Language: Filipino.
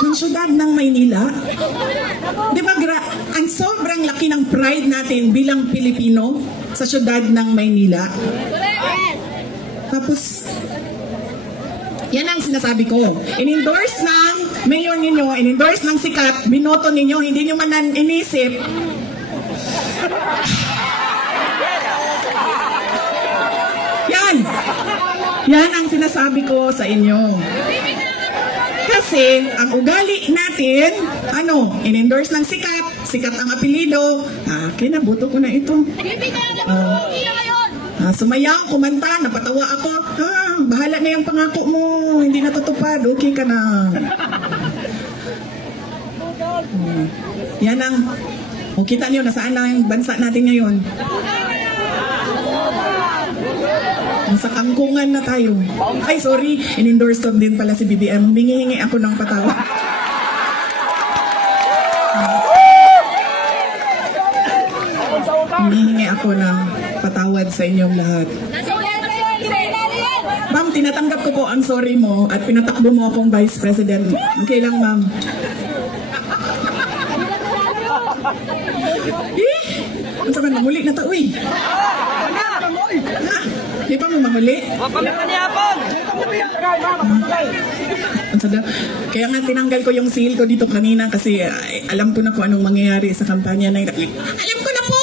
ng syudad ng Maynila. Di ba, ang sobrang laki ng pride natin bilang Pilipino sa syudad ng Maynila. Tapos, yan ang sinasabi ko. In-endorse ng mayor ninyo, in-endorse ng sikat, binoto ninyo, hindi nyo man inisip. Yan ang sinasabi ko sa inyo. Kasi, ang ugali natin, in-endorse ng sikat, sikat ang apelido, kinabuto ko na ito. Sumayaw, kumanta, napatawa ako, bahala na yung pangako mo, hindi natutupad, okay ka na. Yan ang, kita niyo, nasaan na yung bansa natin ngayon? Nasa kangkungan na tayo. Ay, sorry. In-endorse ko din pala si BBM. Humingi-hingi ako ng patawad. Humingi ako ng patawad sa inyong lahat. Ma'am, tinatanggap ko po ang sorry mo at pinatakbo mo akong Vice President. Okay lang, ma'am. Ang sabi, namuli na ta, uy. Di pa mo mahuli? Kaya nga tinanggal ko yung seal ko dito kanina kasi alam ko na kung anong mangyayari sa kampanya na ito. Alam ko na po!